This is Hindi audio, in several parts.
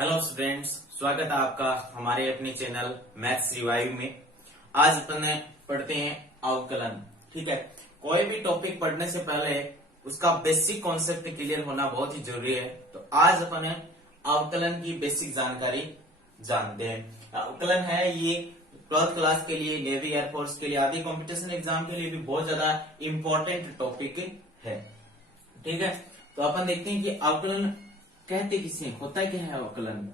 हेलो स्टूडेंट्स, स्वागत है आपका हमारे अपने चैनल मैथ्स रिवाइव में। आज अपन पढ़ते हैं अवकलन। ठीक है, कोई भी टॉपिक पढ़ने से पहले उसका बेसिक कॉन्सेप्ट क्लियर होना बहुत ही जरूरी है। तो आज अपन अवकलन की बेसिक जानकारी जानते हैं। अवकलन है ये 12th क्लास के लिए, नेवी एयरफोर्स के लिए, आदि कॉम्पिटिशन एग्जाम के लिए भी बहुत ज्यादा इंपॉर्टेंट टॉपिक है। ठीक है, तो अपन देखते हैं कि अवकलन कहते किसे, होता क्या है अवकलन।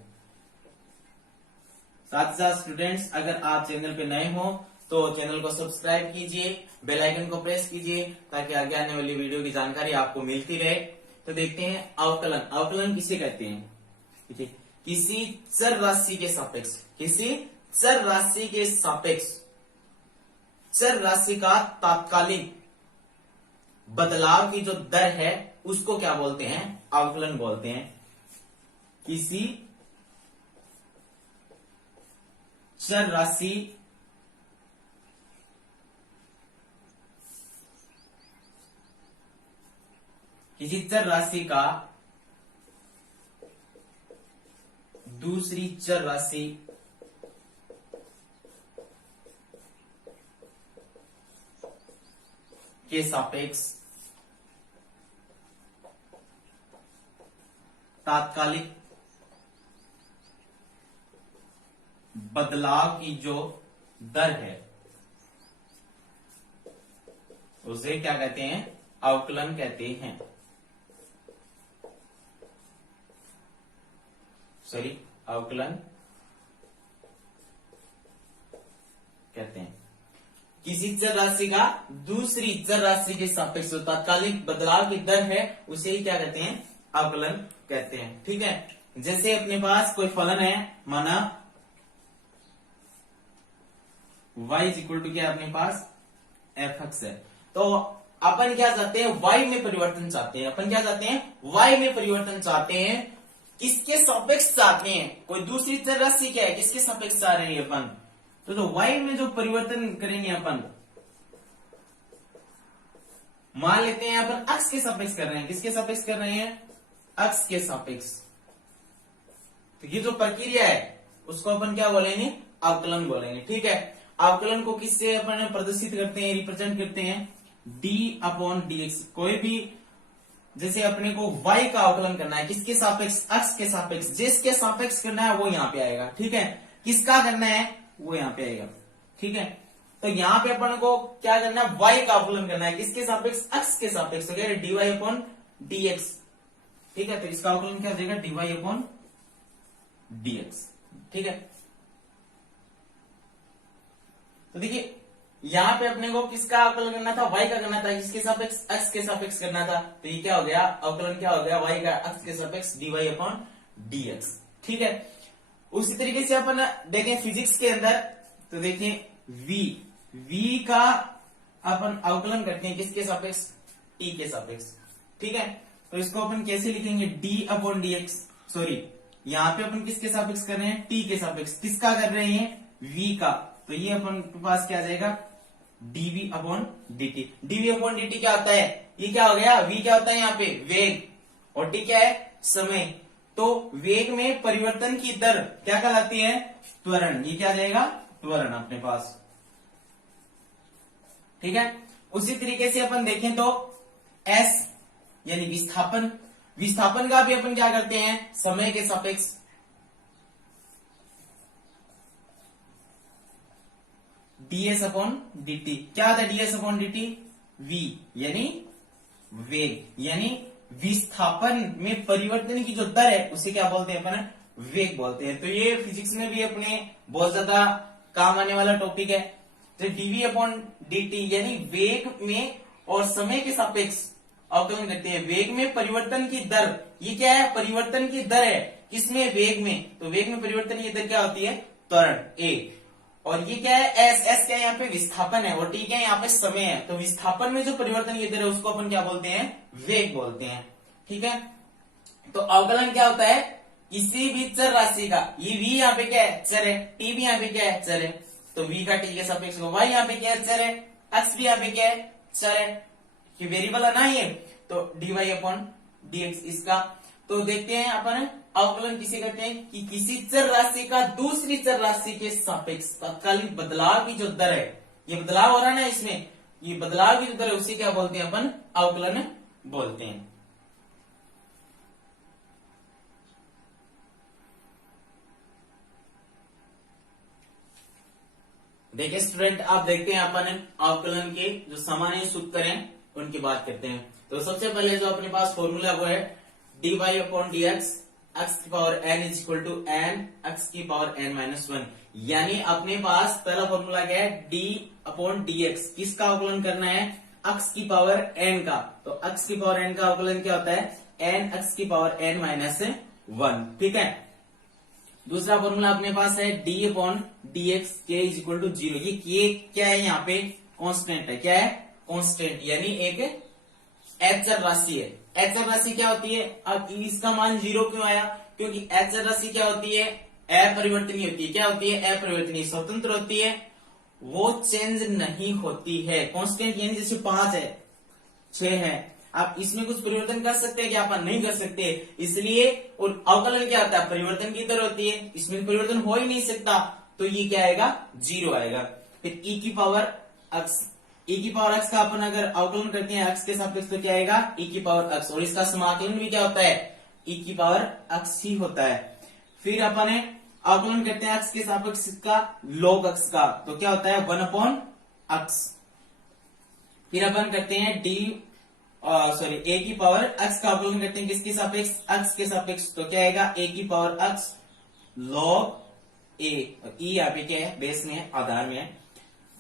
साथ ही साथ स्टूडेंट्स, अगर आप चैनल पे नए हो तो चैनल को सब्सक्राइब कीजिए, बेल आइकन को प्रेस कीजिए ताकि आगे आने वाली वीडियो की जानकारी आपको मिलती रहे। तो देखते हैं अवकलन। अवकलन किसे कहते हैं? ठीक है, किसी चर राशि के सापेक्ष, किसी चर राशि के सापेक्ष चर राशि का तात्कालिक बदलाव की जो दर है उसको क्या बोलते हैं? अवकलन बोलते हैं। किसी चर राशि का दूसरी चर राशि के सापेक्ष तात्कालिक बदलाव की जो दर है उसे क्या कहते हैं? अवकलन कहते हैं। सॉरी, अवकलन कहते हैं। किसी चर राशि का दूसरी चर राशि के सापेक्ष जो तात्कालिक बदलाव की दर है उसे ही क्या कहते हैं? अवकलन कहते हैं। ठीक है, जैसे अपने पास कोई फलन है, माना y इज इक्वल टू क्या अपने पास fx है, तो अपन क्या चाहते हैं? y में परिवर्तन चाहते हैं। अपन क्या चाहते हैं? y में परिवर्तन चाहते हैं। किसके सापेक्ष चाहते हैं? कोई दूसरी चर राशि क्या है, किसके सापेक्ष चाह रहे हैं अपन? तो y में जो परिवर्तन करेंगे अपन, मान लेते हैं अपन अक्ष के सापेक्ष कर रहे हैं। किसके सापेक्ष कर रहे हैं? अक्ष के सापेक्ष। तो ये जो प्रक्रिया है उसको अपन क्या बोलेंगे? अवकलन बोलेंगे। ठीक है, अवकलन को किससे अपन प्रदर्शित करते हैं, रिप्रेजेंट करते हैं? d/dx। कोई भी, जैसे अपने को y का अवकलन करना है, किसके सापेक्ष? अक्ष के सापेक्ष। जिसके सापेक्ष करना है वो यहाँ पे आएगा। ठीक है, किसका करना है वो यहाँ पे आएगा। ठीक है, तो यहाँ पे अपन को क्या करना है? y का अवकलन करना है। किसके सापेक्ष? अक्ष के सापेक्ष। तो क्या है? dy/dx। ठीक है, तो इसका अवकलन क्या हो जाएगा? dy/dx। ठीक है, तो देखिए यहां पे अपने को किसका अवकलन करना था? y का करना था। किसके सापेक्ष? अक्ष के सापेक्ष करना था। तो ये क्या हो गया? अवकलन क्या हो गया? y का अक्ष के सापेक्ष dy/dx। ठीक है, उसी तरीके से अपन देखें फिजिक्स के अंदर, तो देखें v का अपन अवकलन करते हैं किसके सापेक्ष? t के सापेक्ष। ठीक है, तो इसको अपन कैसे लिखेंगे? d/dx। सॉरी, यहाँ पे अपन किसके सापेक्ष कर रहे हैं? t के सापेक्ष। किसका कर रहे हैं? v का। तो ये अपन के पास क्या आ जाएगा? dv/dt। dv/dt क्या होता है? ये क्या हो गया? v क्या होता है यहाँ पे? वेग, और t क्या है? समय। तो वेग में परिवर्तन की दर क्या कहलाती है? त्वरण। ये क्या आ जाएगा? त्वरण अपने पास। ठीक है, उसी तरीके से अपन देखें तो s यानी विस्थापन। विस्थापन का भी अपन क्या करते हैं? समय के सापेक्ष। ds/dt। क्या होता है ds/dt? v यानी वेग, यानी विस्थापन में परिवर्तन की जो दर है उसे क्या बोलते हैं अपन? वेग बोलते हैं। तो ये फिजिक्स में भी अपने बहुत ज्यादा काम आने वाला टॉपिक है। तो dv/dt यानी वेग में और समय के सापेक्ष अवकलन करते हैं। वेग में परिवर्तन की दर, ये क्या है? परिवर्तन की दर है। किसमें? वेग में। तो वेग में परिवर्तन की दर क्या होती है? त्वरण a। और ये क्या है? s क्या है? यहाँ पे विस्थापन है, और t क्या है? यहाँ पे समय है। तो विस्थापन में जो परिवर्तन की दर है उसको अपन क्या बोलते हैं? वेग बोलते हैं। ठीक है, तो अवकलन क्या होता है? किसी भी चर राशि का, ये v यहाँ पे क्या है? चर है। t भी यहाँ पे क्या है? चर है। तो v का t के सापेक्ष y यहाँ पे क्या है? चर है। x भी यहाँ पे क्या है? चर है। ये वेरिएबल है ना ये, तो dy/dx इसका। तो देखते हैं अपन अवकलन किसे कहते हैं कि किसी चर राशि का दूसरी चर राशि के सापेक्ष तात्कालिक बदलाव की जो दर है, ये बदलाव हो रहा है ना इसमें, ये बदलाव की जो दर है उसे क्या बोलते हैं अपन अवकलन बोलते हैं। देखिए स्टूडेंट, आप देखते हैं अपन अवकलन के जो सामान्य सूत्र हैं उनकी बात करते हैं। तो सबसे पहले जो अपने पास फॉर्मूला वो है dy upon d x x की power n is equal to n x की पावर n माइनस वन। यानी अपने पास पहला फॉर्मूला क्या है, d अपॉन डी एक्स, किसका अवकलन करना है, x की पावर n का। तो x की पावर n का अवकलन क्या होता है, n एक्स की पावर n माइनस वन। ठीक है, दूसरा फॉर्मूला अपने पास है d अपॉन डी एक्स के इज इक्वल टू जीरो। ये k क्या है, यहाँ पे कांस्टेंट है, क्या है, कांस्टेंट, यानी एक अचर राशि है। अचर राशि क्या होती है, अब इसका मान जीरो क्यों आया, क्योंकि अचर राशि क्या होती है, अपरिवर्तनीय होती है। क्या होती है, अपरिवर्तनीय, स्वतंत्र होती है, वो चेंज नहीं होती है। कांस्टेंट यानी जैसे 5 है, 6 है, आप इसमें कुछ परिवर्तन कर सकते हैं क्या, अपन नहीं कर सकते। इसलिए और अवकलन क्या होता है, परिवर्तन की दर होती है, इसमें परिवर्तन हो ही नहीं सकता, तो ये क्या आएगा, जीरो आएगा। फिर e की पावर x, e की पावर x का अपन अगर अवकलन करते हैं x के सापेक्ष तो क्या आएगा, e की पावर x, और इसका समाकलन भी क्या होता है, e की पावर x ही होता है। फिर अपन अवकलन करते हैं x के सापेक्ष का log x का, तो क्या होता है 1 अपॉन x। फिर अपन करते हैं a की पावर x का अवकलन करते हैं किसके सापेक्ष, x के सापेक्ष, तो क्या आएगा a की power x log a, e यहाँ पे क्या है, बेस में है, आधार में है।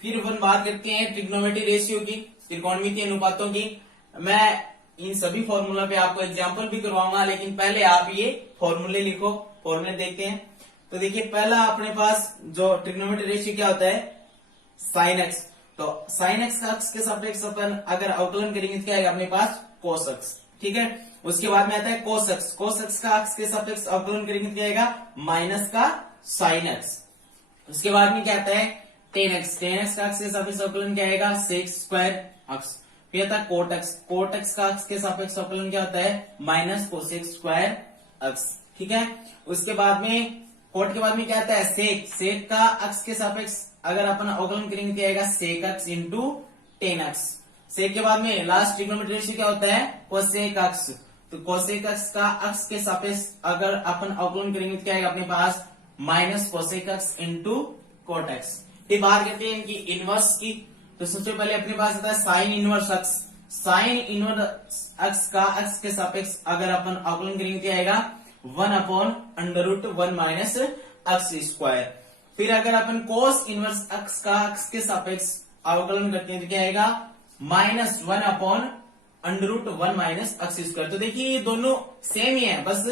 फिर अपन बात करते हैं ट्रिग्नोमेट्री रेशियो की, त्रिकोणमितीय अनुपातों की। मैं इन सभी फॉर्मूला पे आपको एग्जांपल भी करवाऊंगा, लेकिन पहले आप ये फॉर्मूले लिखो, फॉर्मूले देखते हैं। तो देखिए पहला अपने पास जो ट्रिग्नोमेट्री रेशियो क्या होता है, साइन एक्स। तो साइन एक्स का एक्स के सापेक्ष अपन अगर अवकलन करेंगे तो क्या आएगा अपने पास, कोस एक्स। ठीक है, उसके बाद में आता है कोस एक्स, कोस एक्स का एक्स के सापेक्ष अवकलन करेंगे तो क्या आएगा, माइनस का साइन एक्स। उसके बाद में क्या आता है टेन एक्स, टेन एक्स का एक्स के सापेक्ष अवकलन क्या आएगा, सेक्स स्क्वायर एक्स। फिर आता है कोट एक्स, कोट एक्स का एक्स के सापेक्ष अवकलन क्या होता है, माइनस कोसेक स्क्वायर एक्स। ठीक है, उसके बाद में कोट के बाद में क्या आता है सेक, सेक का एक्स के सापेक्ष अगर अपन अवकलन करेंगे क्या आएगा, sec x into tan x. Sec के बाद में लास्ट ट्रिग्नोमेट्री रेशियो क्या होता है, कोसेक एक्स। तो कोसेक एक्स का एक्स के सापेक्ष अगर अपन अवकलन करेंगे तो क्या आएगा अपने पास, minus cosec x into cot x. फिर बात करते हैं इनकी इनवर्स की। तो सबसे पहले अपने पास आता है sine inverse x, sine inverse x का एक्स के सापेक्ष अगर अपन अवकलन करेंगे क्या आएगा, 1 upon under root 1 minus x square. फिर अगर अपन कोस इनवर्स एक्स का एक्स के सापेक्ष अवकलन करते हैं तो क्या आएगा, minus 1 upon under root 1 minus x square. तो देखिए ये दोनों सेम ही है, बस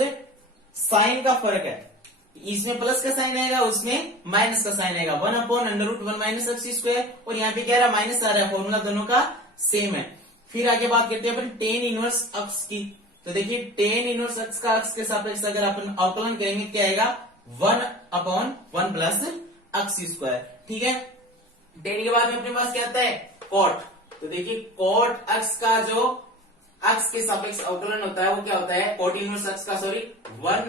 साइन का फर्क है, इसमें प्लस का साइन आएगा, उसमें माइनस का साइन आएगा, 1 upon under root 1 minus x square, और यहाँ पे क्या रहा, माइनस आ रहा है, फॉर्मूला दोनों का सेम है। फिर आगे बात करते हैं अपन टेन इनवर्स एक्स की। तो देखिए टेन इनवर्स एक्स का एक्स के सापेक्ष अगर अपन अवकलन करेंगे क्या आएगा, 1 अपॉन 1 प्लस एक्स स्क्वायर। ठीक है, टेन के बाद में अपने पास क्या आता है, कॉट। तो देखिए कॉट एक्स का जो एक्स के सापेक्ष अवकलन होता है वो क्या होता है, कॉट इनवर्स एक्स का, sorry, 1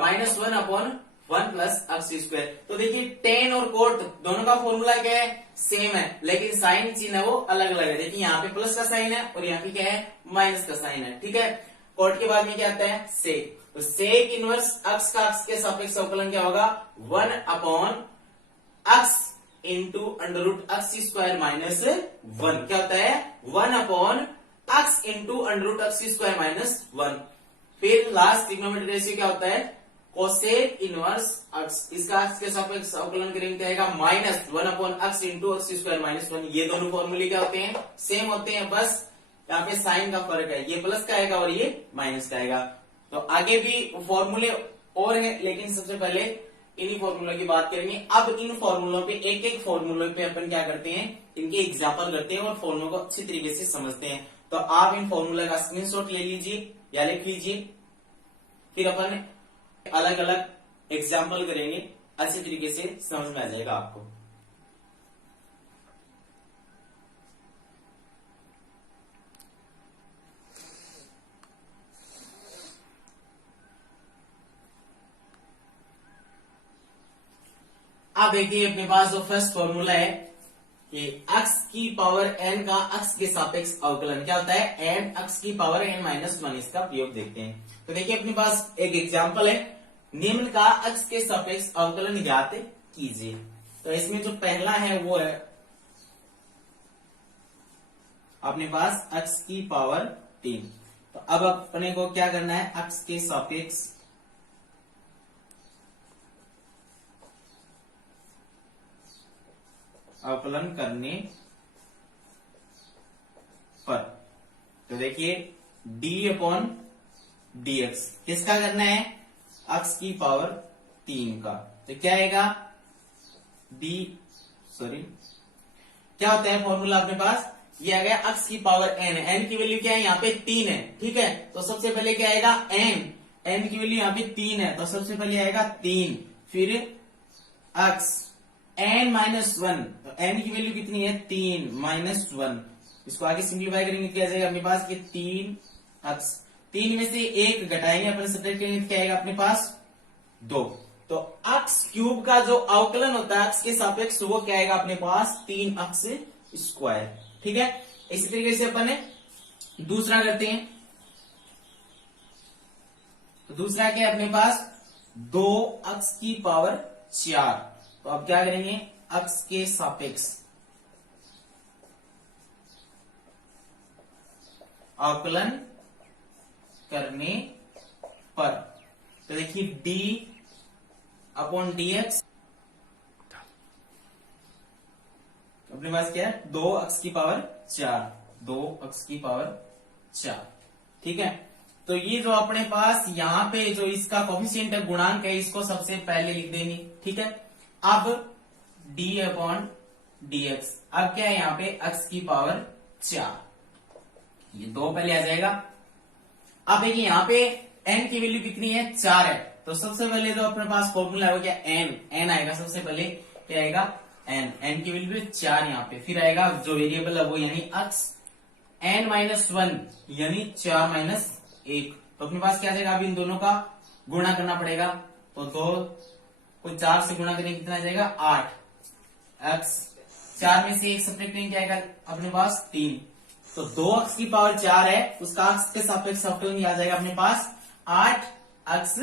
minus 1 upon 1 plus x square. तो देखिए टेन और कोट दोनों का फॉर्मूला क्या है, सेम है, लेकिन साइन चिन्ह है वो अलग अलग है। देखिए यहाँ पे प्लस का साइन है और यहाँ पे क्या है, माइनस का साइन है। ठीक है, कोट के बाद में क्या आता है, सेक। तो सेक इनवर्स एक्स का एक्स के सापेक्ष अवकलन क्या होगा, 1 upon x into under root x square minus 1। क्या होता है, 1 upon x into under root x square minus 1। फिर लास्ट ट्रिग्नोमेट्री रेशियो क्या होता है, कोसेक इनवर्स एक्स, इसका एक्स के सापेक्ष अवकलन करेंगे क्या आएगा, minus 1 upon x into x square minus 1। ये दोनों फॉर्मूले क्या होते हैं, सेम होते हैं, बस यहाँ पे साइन का फर्क है, ये प्लस का आएगा और ये माइनस का आएगा। तो आगे भी फॉर्मूले और है, लेकिन सबसे पहले इन्हीं फॉर्मूलों की बात करेंगे। अब इन फॉर्मूलों पे एक एक फॉर्मूलों पे अपन क्या करते हैं, इनके एग्जाम्पल करते हैं और फॉर्मूलों को अच्छी तरीके से समझते हैं। तो आप इन फॉर्मूला का स्क्रीनशॉट ले लीजिए या लिख लीजिए, फिर अपन अलग अलग एग्जाम्पल करेंगे, अच्छी तरीके से समझ में आ जाएगा आपको। अब देखिए अपने पास जो फर्स्ट फॉर्मूला है कि x की पावर n का x के सापेक्ष अवकलन क्या होता है, n x की पावर n माइनस वन, इसका प्रयोग देखते हैं। तो देखिए अपने पास एक एग्जांपल है, निम्न का x के सापेक्ष अवकलन ज्ञात कीजिए। तो इसमें जो पहला है वो है अपने पास x की पावर 3। तो अब अपने को क्या करना है, x के सापेक्ष अवकलन करने पर, तो देखिए d/dx किसका करना है, x की पावर 3 का। तो क्या आएगा क्या होता है फॉर्मूला अपने पास, ये आ गया x की पावर n, n की वैल्यू क्या है यहाँ पे 3 है, ठीक है। तो सबसे पहले क्या आएगा n की वैल्यू यहाँ पे 3 है, तो सबसे पहले आएगा 3, फिर x n माइनस वन, तो n की वैल्यू कितनी है 3 माइनस 1, इसको आगे सिंप्लीफाई करेंगे क्या जाएगा अपने पास कि 3x, 3 में से 1 घटाएंगे अपन सब्ट्रैक्ट करेंगे क्या आएगा अपने पास 2। तो x क्यूब का जो अवकलन होता है x के सापेक्ष वो क्या आएगा अपने पास 3x स्क्वायर, ठीक है। इसी तरीके से अपन दूसरा करते हैं। तो दूसरा क्या है अपने पास 2x की पावर 4। तो अब क्या करेंगे, x के सापेक्ष अवकलन करने पर, तो देखिए d/dx अपने पास क्या है 2x की पावर 4, 2x की पावर 4, ठीक है। तो ये जो अपने पास यहाँ पे जो इसका कोफिशिएंट है, गुणांक है, इसको सबसे पहले लिख देंगे, ठीक है। अब d/dx, अब क्या है यहाँ पे x की पावर 4, ये 2 पहले आ जाएगा। अब देखिए यहाँ पे n की वैल्यू कितनी है 4 है, तो सबसे पहले जो अपने पास फॉर्मूला है वो क्या n आएगा, सबसे पहले क्या आएगा n की वैल्यू 4 यहाँ पे, फिर आएगा जो वेरिएबल है वो यानी x n माइनस 1 यानी 4 माइनस 1। तो अपने पास क्या आ जाएगा, अब इन दोनों का गुणा करना पड़ेगा, तो 2 को 4 से गुणा करेंगे कितना आ जाएगा 8, x 4 में से 1 सब्ट्रैक्ट करेंगे क्या आएगा अपने पास 3। तो 2x की पावर 4 है, उसका x के सापेक्ष अवकलन आ जाएगा अपने पास 8x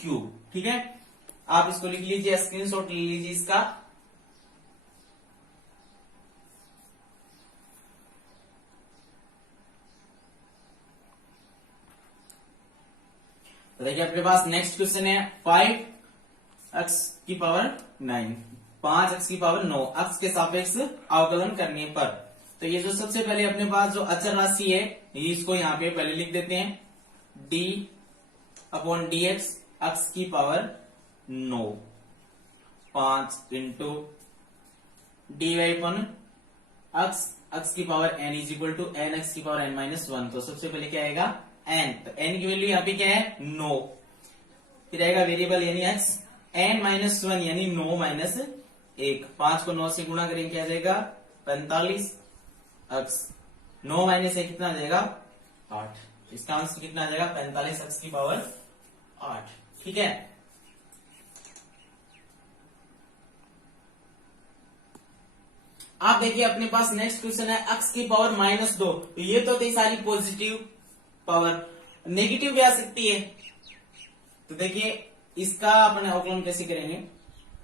क्यूब, ठीक है। आप इसको लिख लीजिए, स्क्रीनशॉट ले लीजिए इसका। तो देखिए आपके पास नेक्स्ट क्वेश्चन है 5x की पावर 9, 5x की पावर 9 x के सापेक्ष अवकलन करने पर। तो ये जो सबसे पहले अपने पास जो अचर राशि है, ये इसको यहाँ पे पहले लिख देते हैं d/dx x की पावर 9, 5 इंटू dy/x x की power n is equal to n x की पावर n माइनस 1। तो सबसे पहले क्या आएगा n, तो n की वैल्यू यहाँ पे क्या है 9, फिर आएगा वेरिएबल यानी x n माइनस 1 यानी 9 माइनस 1, 5 को 9 से गुणा करेंगे क्या आ जाएगा 45x, 9 माइनस 1 कितना आ जाएगा 8, इसका आंसर कितना आ जाएगा 45x की पावर 8, ठीक है। आप देखिए अपने पास नेक्स्ट क्वेश्चन है x की पावर -2। तो ये तो थी सारी पॉजिटिव पावर, नेगेटिव भी आ सकती है। तो देखिए इसका अपने अवकलन कैसे करेंगे,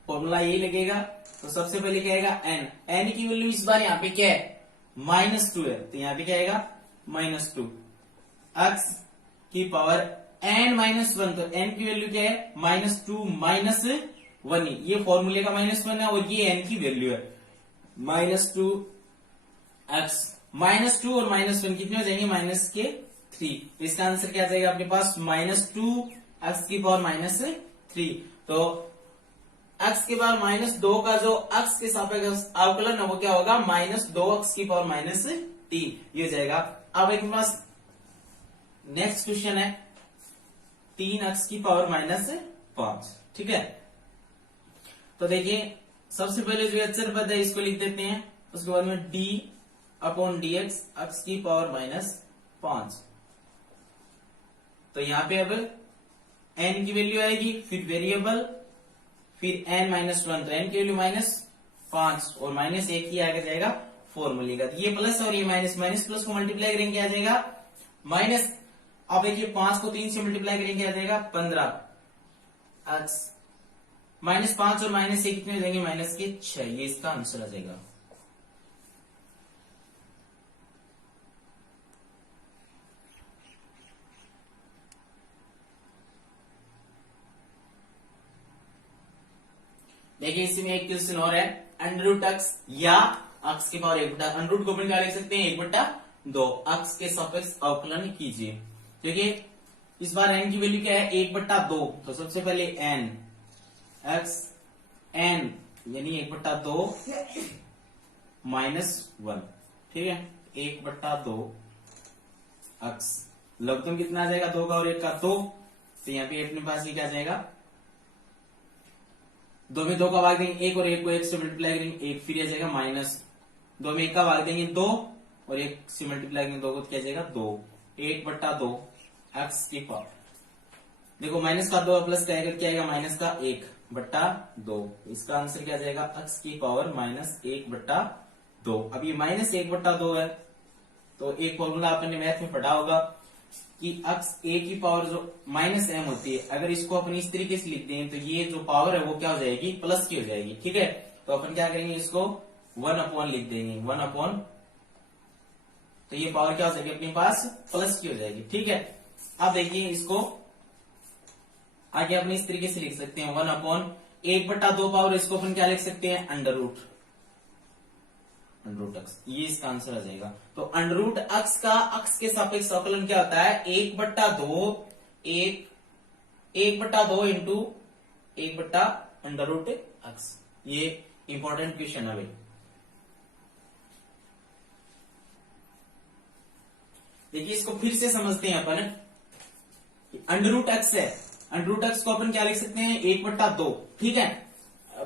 फॉर्मूला यही लगेगा। तो सबसे पहले क्या आएगा n की वैल्यू इस बार यहाँ पे क्या है -2 है, तो यहाँ पे क्या आएगा -2, x की पावर n माइनस 1, तो n की वैल्यू क्या है -2 माइनस 1, ये फॉर्मूले का -1 है और ये n की वैल्यू है -2x, -2 और -1 कितने हो जाएंगे -3। तो इसका आंसर क्या आ जाएगा अपने पास -2x की पावर -3। तो x की पावर -2 का जो x के सापेक्ष अवकलन है वो क्या होगा -2x की पावर -3, ये हो जाएगा। अब एक पास नेक्स्ट क्वेश्चन है 3x की पावर -5, ठीक है। तो देखिए सबसे पहले जो अचर पद है इसको लिख देते हैं, उसके बाद में d/dx x की पावर -5। तो यहां पे अब n की वैल्यू आएगी, फिर वेरिएबल, फिर n माइनस वन, तो n की वैल्यू -5 और -1 ही आगे जाएगा फॉर्मूले का। तो ये प्लस और ये माइनस, माइनस प्लस को मल्टीप्लाई करेंगे आ जाएगा माइनस। अब देखिए 5 को 3 से मल्टीप्लाई करेंगे आ जाएगा 15x, -5 और -1 कितने हो जाएंगे, -6। ये इसका आंसर आ जाएगा। देखिए इसमें एक क्वेश्चन और है, √x या x की पावर 1/, अंडर को अपन क्या लिख सकते हैं, 1/2, x के सापेक्ष अवकलन कीजिए। देखिए इस बार n की वैल्यू क्या है, 1/2, तो सबसे पहले n x n यानी 1/2 -1, ठीक है, 1/2 x, लघुत्तम कितना आ जाएगा, 2 का और 1 का 2, तो यहाँ पे अपने पास ये क्या आ जाएगा, 2 में 2 का भाग देंगे 1 और 1 को 1 से मल्टीप्लाई करेंगे 1, फिर आ जाएगा -2 में 1 का भाग देंगे 2 और 1 से मल्टीप्लाई करेंगे 2 को, तो क्या जाएगा 2, 1/2 x की पावर। देखो माइनस का 2 प्लस का क्या आएगा, माइनस का 1/2, इसका आंसर क्या जाएगा, x की पावर -1/2। अब ये -1/2 है, तो एक फॉर्मूला आपने मैथ में पढ़ा होगा कि x a की पावर जो -m होती है, अगर इसको अपन इस तरीके से लिखते हैं तो ये जो पावर है वो क्या हो जाएगी, प्लस की हो जाएगी, ठीक है। तो अपन क्या करेंगे, इसको 1 लिख देंगे, 1, तो ये पावर क्या हो जाएगी अपने पास, प्लस की हो जाएगी, ठीक है। अब देखिए इसको आगे अपन इस तरीके से लिख सकते हैं, 1/1/2 पावर, इसको अपन क्या लिख सकते हैं, √x, ये इसका आंसर आ जाएगा। तो √x का x के सापेक्ष अवकलन क्या होता है, 1/2 इंटू 1/√x। ये इंपॉर्टेंट क्वेश्चन है भाई। देखिए इसको फिर से समझते हैं अपन, √x है, √x को अपन क्या लिख सकते हैं, 1/2, ठीक है,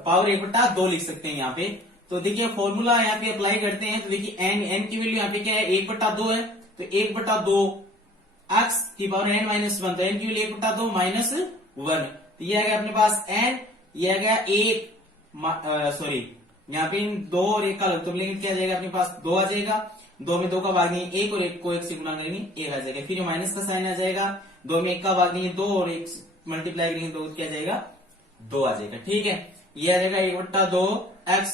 पावर 1/2 लिख सकते हैं यहाँ पे। तो देखिए फॉर्मूला यहाँ पे अप्लाई करते हैं, तो देखिए n की वैल्यू यहाँ पे क्या है, 1/2 है, तो 1/2 x की पावर n-1, तो n की वैल्यू 1/2 -1, तो ये आ गया अपने पास n, ये आ गया 1, सॉरी यहाँ पे 2 और 1 का लघुत्तम लेंगे, क्या आ जाएगा अपने पास, 2 आ जाएगा, 2 में 2 का भाग देंगे 1 और 1 को 1 से गुणा करेंगे 1 आ जाएगा, फिर माइनस का साइन आ जाएगा, 2 में 1 का भाग देंगे 2 और 1 मल्टीप्लाई करेंगे 2, क्या जाएगा 2 आ जाएगा, ठीक है। ये आ जाएगा 1/2 x,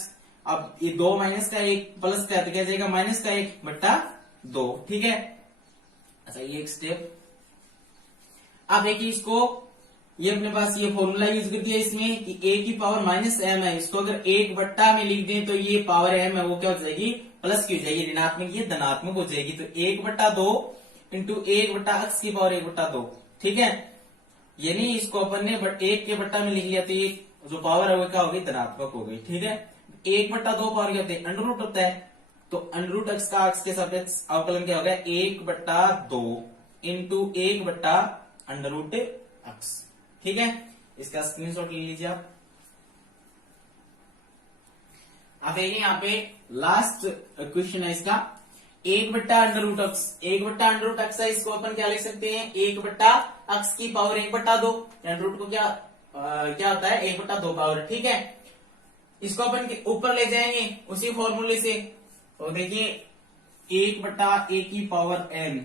अब ये 2 माइनस का 1 प्लस का, तो क्या जाएगा माइनस का 1/2, ठीक है। अच्छा ये एक स्टेप। अब देखिए इसको, ये अपने पास ये फॉर्मूला यूज कर दिया इसमें कि a की पावर -m है, इसको अगर 1/, में लिख दें तो ये पावर m है वो क्या हो जाएगी, प्लस की हो जाएगी, ऋणात्मक ये धनात्मक हो जाएगी, तो 1/2 इंटू 1/x की पावर 1/2, ठीक है। यानी इसको अपन ने 1 के बट्टा में लिख लिया, तो ये जो पावर है वो क्या हो गई, धनात्मक हो गई, ठीक है। 1/2 पावर क्या होता है, √ होता है, तो √x का x के सापेक्ष अवकलन क्या हो गया, 1/2 इंटू 1/√x, ठीक है। इसका स्क्रीनशॉट ले लीजिए आप। अब देखिए यहाँ पे लास्ट क्वेश्चन है इसका, 1/√x, 1/√x है, इसको अपन क्या लिख सकते हैं, 1/x की पावर 1/2, √ को क्या होता है, 1/2 पावर, ठीक है। इसको अपन ऊपर ले जाएंगे उसी फॉर्मूले से, तो देखिए 1/a की पावर n,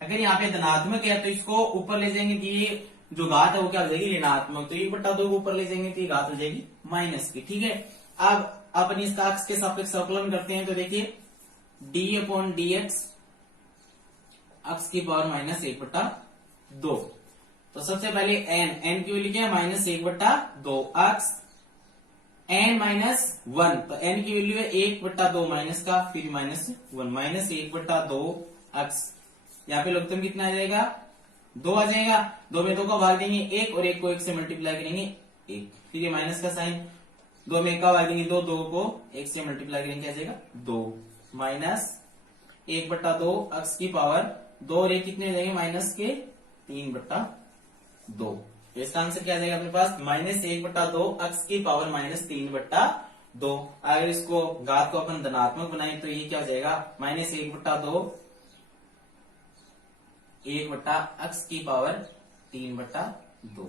अगर यहाँ पे धनात्मक है तो इसको ऊपर ले जाएंगे, कि ये जो घात है वो क्या हो जाएगी, ऋणात्मक, तो 1/2 को ऊपर ले जाएंगे तो ये घात हो जाएगी माइनस की, ठीक है। अब अपन इसका x के सापेक्ष अवकलन करते हैं, तो देखिए d/dx x की पावर -1/2, तो सबसे पहले n की वैल्यू क्या है, -1/2 x n-1, तो n की वैल्यू है 1/2 माइनस का, फिर -1, -1/2 x, यहाँ पे लघुत्तम कितना आ जाएगा, 2 आ जाएगा, 2 में 2 का भाग देंगे 1 और 1 को 1 से मल्टीप्लाई करेंगे 1, फिर ये माइनस का साइन, 2 में 1 का भाग देंगे 2, 2 को 1 से मल्टीप्लाई करेंगे क्या जाएगा 2, -1/2 x की पावर 2 और 1 कितने हो जाएंगे, माइनस के 3/2, तो इसका आंसर क्या आ जाएगा अपने पास, -1/2 x की पावर -3/2। अगर इसको घात को अपन धनात्मक बनाए तो ये क्या हो जाएगा, -1/2 1/x की पावर 3/2, 2।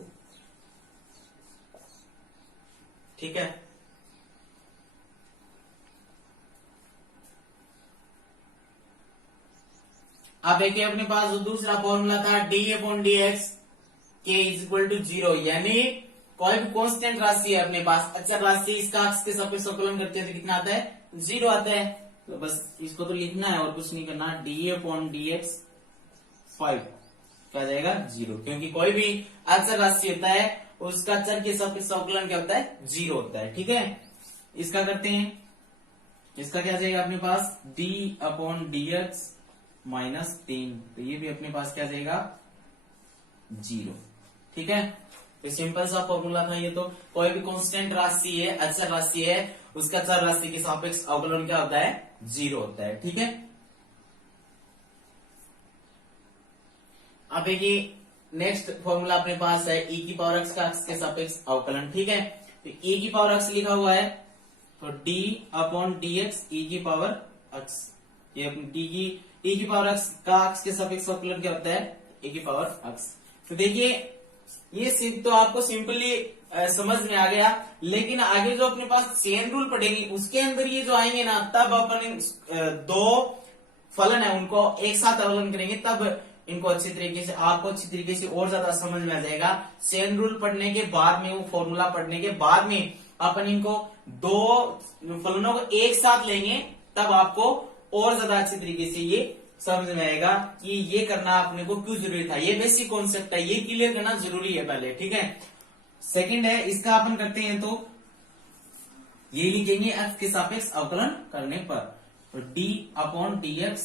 ठीक है, अब देखिए अपने पास जो दूसरा फॉर्मूला था d/dx k = 0, यानी कोई भी कांस्टेंट राशि है अपने पास, अचर राशि, इसका अक्ष के सापेक्ष अवकलन करते हैं तो कितना आता है? 0 आता है। तो बस इसको तो लिखना है और कुछ नहीं करना। d/dx 5 क्या जाएगा? 0, क्योंकि कोई भी अचर राशि होता है उसका चर के सापेक्ष अवकलन क्या होता है? 0 होता है। ठीक है, इसका करते हैं, इसका क्या जाएगा अपने पास? d/dx -3, तो ये भी अपने पास क्या जाएगा? 0। ठीक है, तो सिंपल सा फॉर्मूला था ये। तो कोई भी कांस्टेंट राशि है, अचर राशि है, उसका चर राशि के सापेक्ष अवकलन क्या होता है? 0 होता है। ठीक है, अब देखिए नेक्स्ट फॉर्मूला अपने पास है e⁻x का x के सापेक्ष अवकलन। ठीक है, तो e⁻x लिखा हुआ है, तो d/dx e⁻x, ये अपनी e⁻x का x के सापेक्ष अवकलन क्या होता है? e⁻x। तो देखिए ये तो आपको सिंपली समझ में आ गया, लेकिन आगे जो अपने पास चेन रूल पढ़ेंगे उसके अंदर ये जो आएंगे ना, तब अपन दो फलन है उनको एक साथ अवकलन करेंगे, तब इनको अच्छी तरीके से, आपको अच्छी तरीके से और ज्यादा समझ में आ जाएगा। चेन रूल पढ़ने के बाद में, वो फॉर्मूला पढ़ने के बाद में अपन इनको दो फलनों को एक साथ लेंगे, तब आपको और ज्यादा अच्छी तरीके से ये समझ में आएगा कि ये करना अपने को क्यों जरूरी था। ये बेसिक कॉन्सेप्ट है, ये क्लियर करना जरूरी है पहले। ठीक है, सेकंड है, इसका अपन करते हैं तो ये लिखेंगे x के सापेक्ष अवकलन करने पर, तो d/dx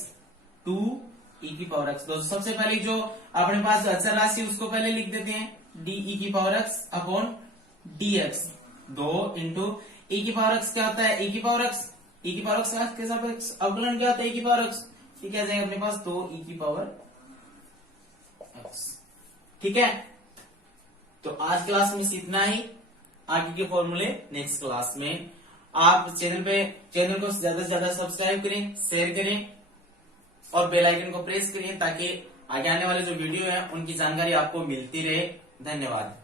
2e⁻x। तो सबसे पहले जो अपने पास अचर राशि उसको पहले लिख देते हैं, d(e⁻x/dx 2 इंटू e⁻x क्या होता है? e⁻x के सापेक्ष अवकलन क्या होता है? e⁻x, ये क्या जाएगा अपने पास? 2e⁻x। ठीक है, तो आज क्लास में इतना ही, आगे के फॉर्मूले नेक्स्ट क्लास में। आप चैनल को ज्यादा से ज्यादा सब्सक्राइब करें, शेयर करें और बेल आइकन को प्रेस करिए, ताकि आगे आने वाले जो वीडियो है उनकी जानकारी आपको मिलती रहे। धन्यवाद।